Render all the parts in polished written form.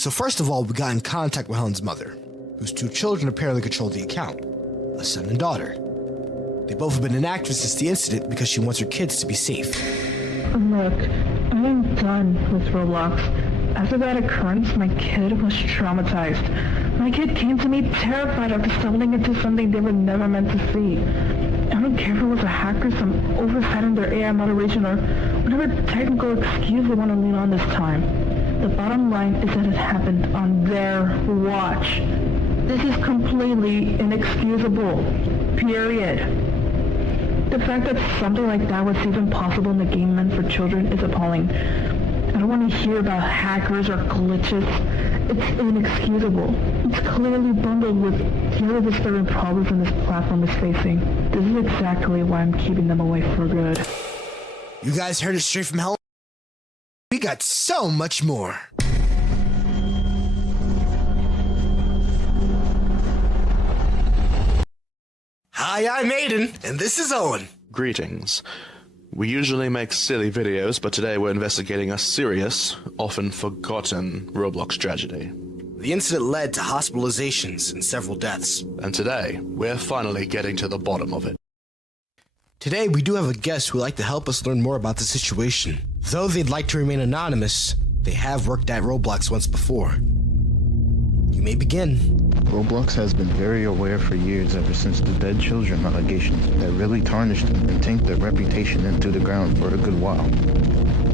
So first of all, we got in contact with Helen's mother, whose two children apparently control the account, a son and daughter. They both have been inactive since the incident because she wants her kids to be safe. Look, I am done with Roblox. After that occurrence, my kid was traumatized. My kid came to me terrified after stumbling into something they were never meant to see. I don't care if it was a hacker, some oversight in their AI moderation, or whatever technical excuse they want to lean on this time. The bottom line is that it happened on their watch. This is completely inexcusable. Period. The fact that something like that was even possible in the game meant for children is appalling. I don't want to hear about hackers or glitches. It's inexcusable. It's clearly bundled with the other disturbing problems this platform is facing. This is exactly why I'm keeping them away for good. You guys heard it straight from hell. We got so much more. Hi, I'm Aiden, and this is Owen. Greetings. We usually make silly videos, but today we're investigating a serious, often forgotten Roblox tragedy. The incident led to hospitalizations and several deaths. And today, we're finally getting to the bottom of it. Today, we do have a guest who would like to help us learn more about the situation. Though they'd like to remain anonymous, they have worked at Roblox once before. You may begin. Roblox has been very aware for years ever since the dead children allegations that really tarnished them and tanked their reputation into the ground for a good while.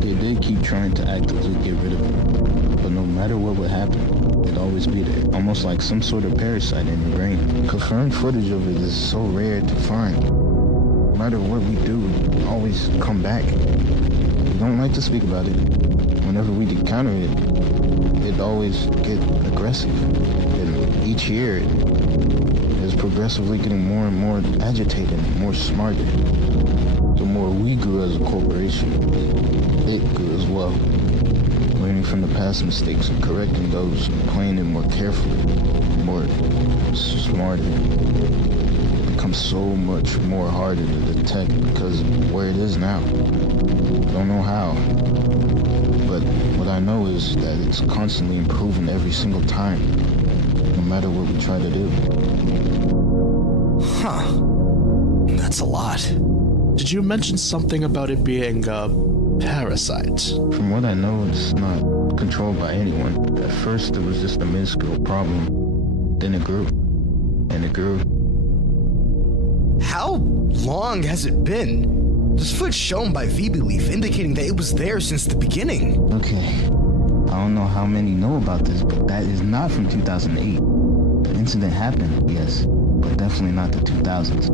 They did keep trying to actively get rid of it, but no matter what would happen, it'd always be there, almost like some sort of parasite in your brain. Confirmed footage of it is so rare to find. No matter what we do, it always come back. We don't like to speak about it. Whenever we encounter it, it always get aggressive. And each year, it is progressively getting more and more agitated and more smarter. The more we grew as a corporation, it grew as well. Learning from the past mistakes and correcting those and playing it more carefully, more smarter. It becomes so much more harder to detect because of where it is now. Don't know how. But what I know is that it's constantly improving every single time, no matter what we try to do. Huh. That's a lot. Did you mention something about it being a parasite? From what I know, it's not controlled by anyone. At first, it was just a minuscule problem. Then it grew. And it grew. How long has it been? There's footage shown by vibingleaf indicating that it was there since the beginning. Okay. I don't know how many know about this, but that is not from 2008. The incident happened, yes, but definitely not the 2000s.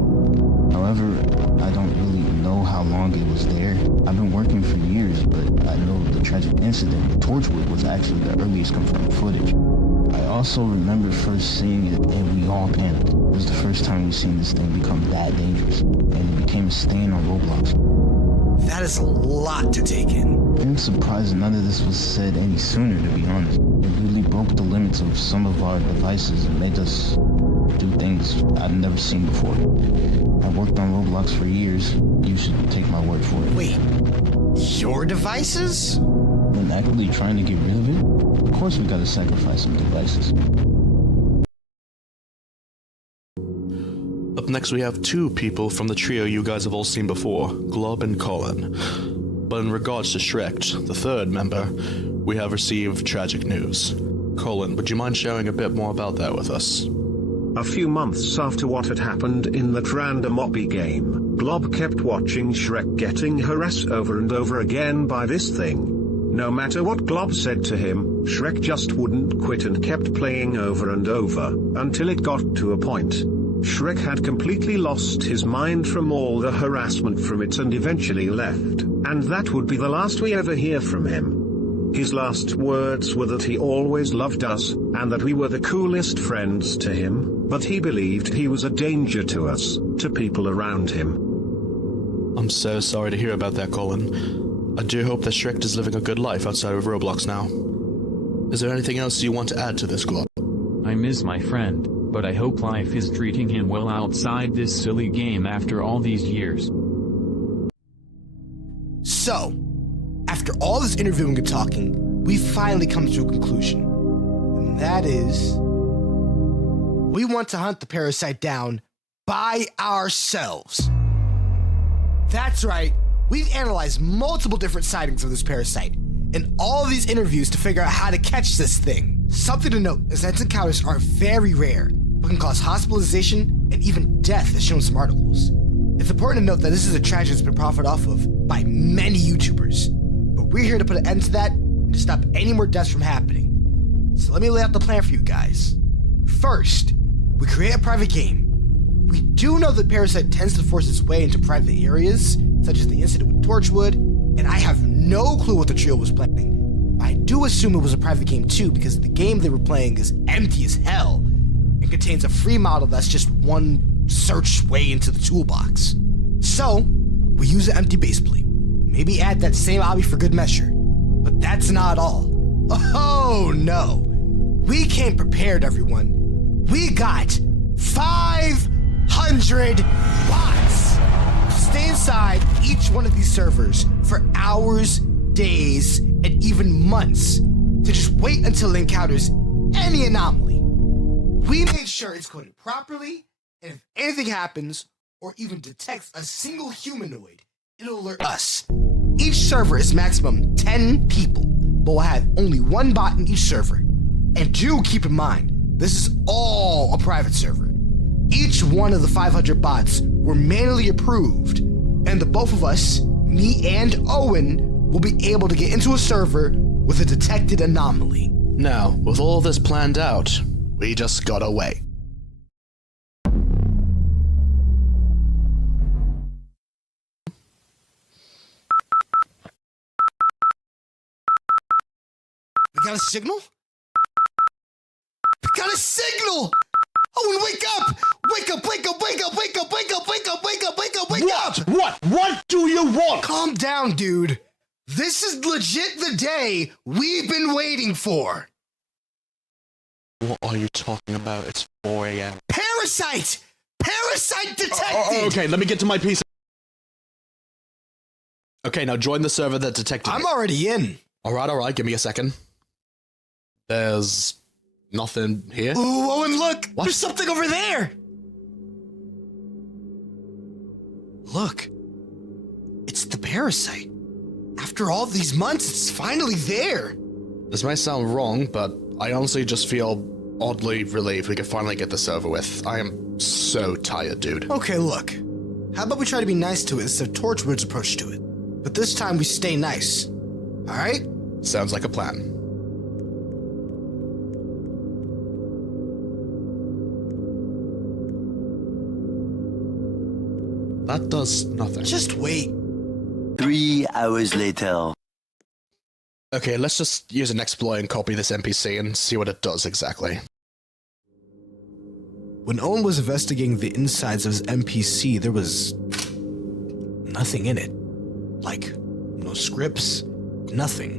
However, I don't really know how long it was there. I've been working for years, but I know the tragic incident, Torchwood, was actually the earliest confirmed footage. I also remember first seeing it and we all panicked. It was the first time we seen this thing become that dangerous, and it became a stain on Roblox. That is a lot to take in. I'm surprised none of this was said any sooner, to be honest. It really broke the limits of some of our devices and made us do things I've never seen before. I've worked on Roblox for years. You should take my word for it. Wait, your devices? When actively trying to get rid of it, of course we gotta sacrifice some devices. Up next we have two people from the trio you guys have all seen before, Glob and Colin. But in regards to Shrek, the third member, we have received tragic news. Colin, would you mind sharing a bit more about that with us? A few months after what had happened in that random obby game, Glob kept watching Shrek getting harassed over and over again by this thing. No matter what Glob said to him, Shrek just wouldn't quit and kept playing over and over, until it got to a point. Shrek had completely lost his mind from all the harassment from it and eventually left, and that would be the last we ever hear from him. His last words were that he always loved us, and that we were the coolest friends to him, but he believed he was a danger to us, to people around him. I'm so sorry to hear about that, Colin. I do hope that Shrek is living a good life outside of Roblox now. Is there anything else you want to add to this, Glob? I miss my friend, but I hope life is treating him well outside this silly game after all these years. So, after all this interviewing and talking, we've finally come to a conclusion. And that is, we want to hunt the parasite down by ourselves. That's right. We've analyzed multiple different sightings of this parasite in all of these interviews to figure out how to catch this thing. Something to note is that its encounters are very rare, but can cause hospitalization and even death, as shown in some articles. It's important to note that this is a tragedy that's been profited off of by many YouTubers, but we're here to put an end to that and to stop any more deaths from happening. So let me lay out the plan for you guys. First, we create a private game. We do know that Parasite tends to force its way into private areas, such as the incident with Torchwood, and I have no clue what the trio was planning. I do assume it was a private game too, because the game they were playing is empty as hell and contains a free model that's just one search way into the toolbox. So, we use an empty base plate. Maybe add that same obby for good measure. But that's not all. Oh no! We came prepared, everyone. We got 500 bots to stay inside each one of these servers for hours, days, and even months to just wait until it encounters any anomaly. We made sure it's coded properly, and if anything happens or even detects a single humanoid, it'll alert us. Each server is maximum 10 people, but we'll have only one bot in each server. And do keep in mind, this is all a private server. Each one of the 500 bots were manually approved, and the both of us, me and Owen, will be able to get into a server with a detected anomaly. Now, with all this planned out, we just gotta wait. We got a signal? We got a signal! Owen, wake up! Wake up, wake up, wake up, wake up, wake up, wake up, wake up, wake up, wake up! What do you want? Calm down, dude. This is legit the day we've been waiting for. What are you talking about? It's 4 a.m. Parasite! Parasite detected! Okay, let me get to my PC. Okay, now join the server that detected I'm it. already in. Alright, give me a second. There's nothing here. Ooh, Owen, look! What? There's something over there! Look. It's the parasite. After all these months, it's finally there. This may sound wrong, but I honestly just feel oddly relieved we could finally get this over with. I am so tired, dude. Okay, look. How about we try to be nice to it instead of Torchwood's approach to it? But this time we stay nice. Alright? Sounds like a plan. That does nothing. Just wait. 3 hours later. Okay, let's just use an exploit and copy this NPC and see what it does exactly. When Owen was investigating the insides of his NPC, there was nothing in it. Like, no scripts, nothing.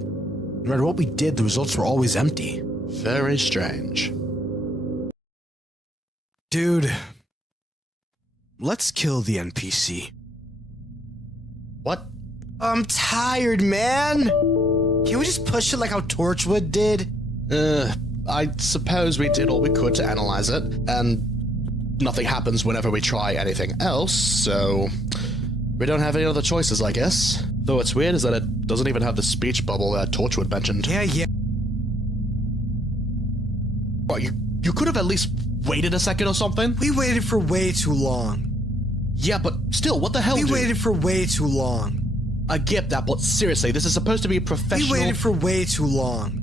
No matter what we did, the results were always empty. Very strange. Dude, let's kill the NPC. What? I'm tired, man. Can we just push it like how Torchwood did? I suppose we did all we could to analyze it, and nothing happens whenever we try anything else, so we don't have any other choices, I guess. Though what's weird is that it doesn't even have the speech bubble that Torchwood mentioned. Yeah. What, you could have at least waited a second or something? We waited for way too long. Yeah, but still, what the hell, We dude? waited for way too long. I get that, but seriously, this is supposed to be a professional... We waited for way too long.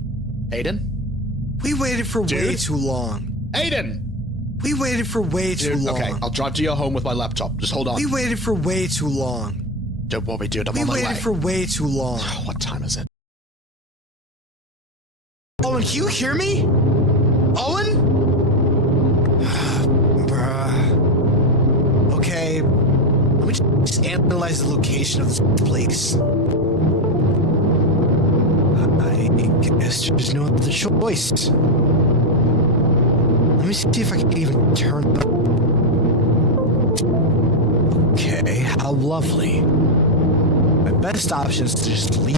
Aiden? We waited for way Dude? too long. Aiden! We waited for way too Dude, long. okay, I'll drive to your home with my laptop. Just hold on. We waited for way too long. Don't worry, dude, I'm We on my way. waited for way too long. What time is it? Owen, can you hear me? Owen? Bruh. Okay, let me just analyze the location of this place. I guess there's no other choice. Let me see if I can even turn it up. Okay, how lovely. My best option is to just leave.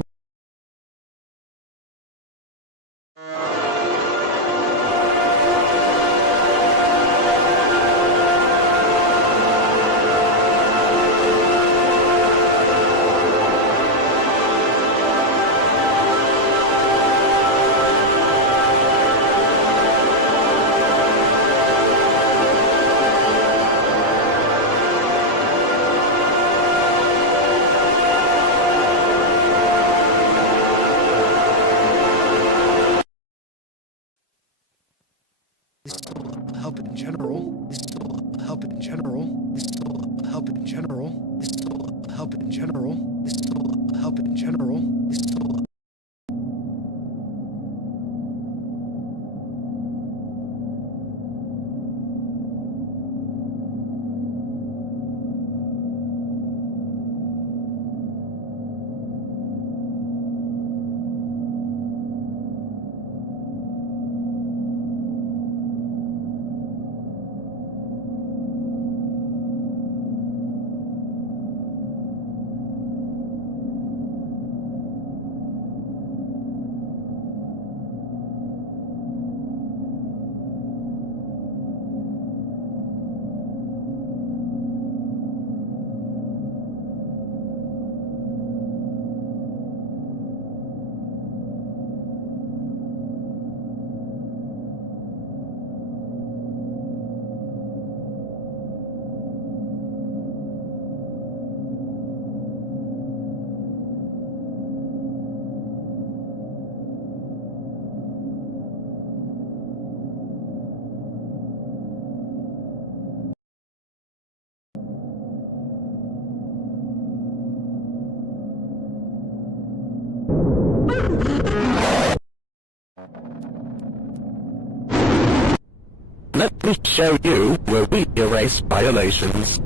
Let me show you where we erase violations.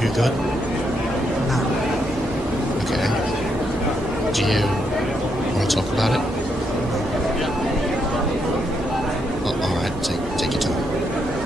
You good? No. Okay. Do you want to talk about it? Oh, alright, take your time.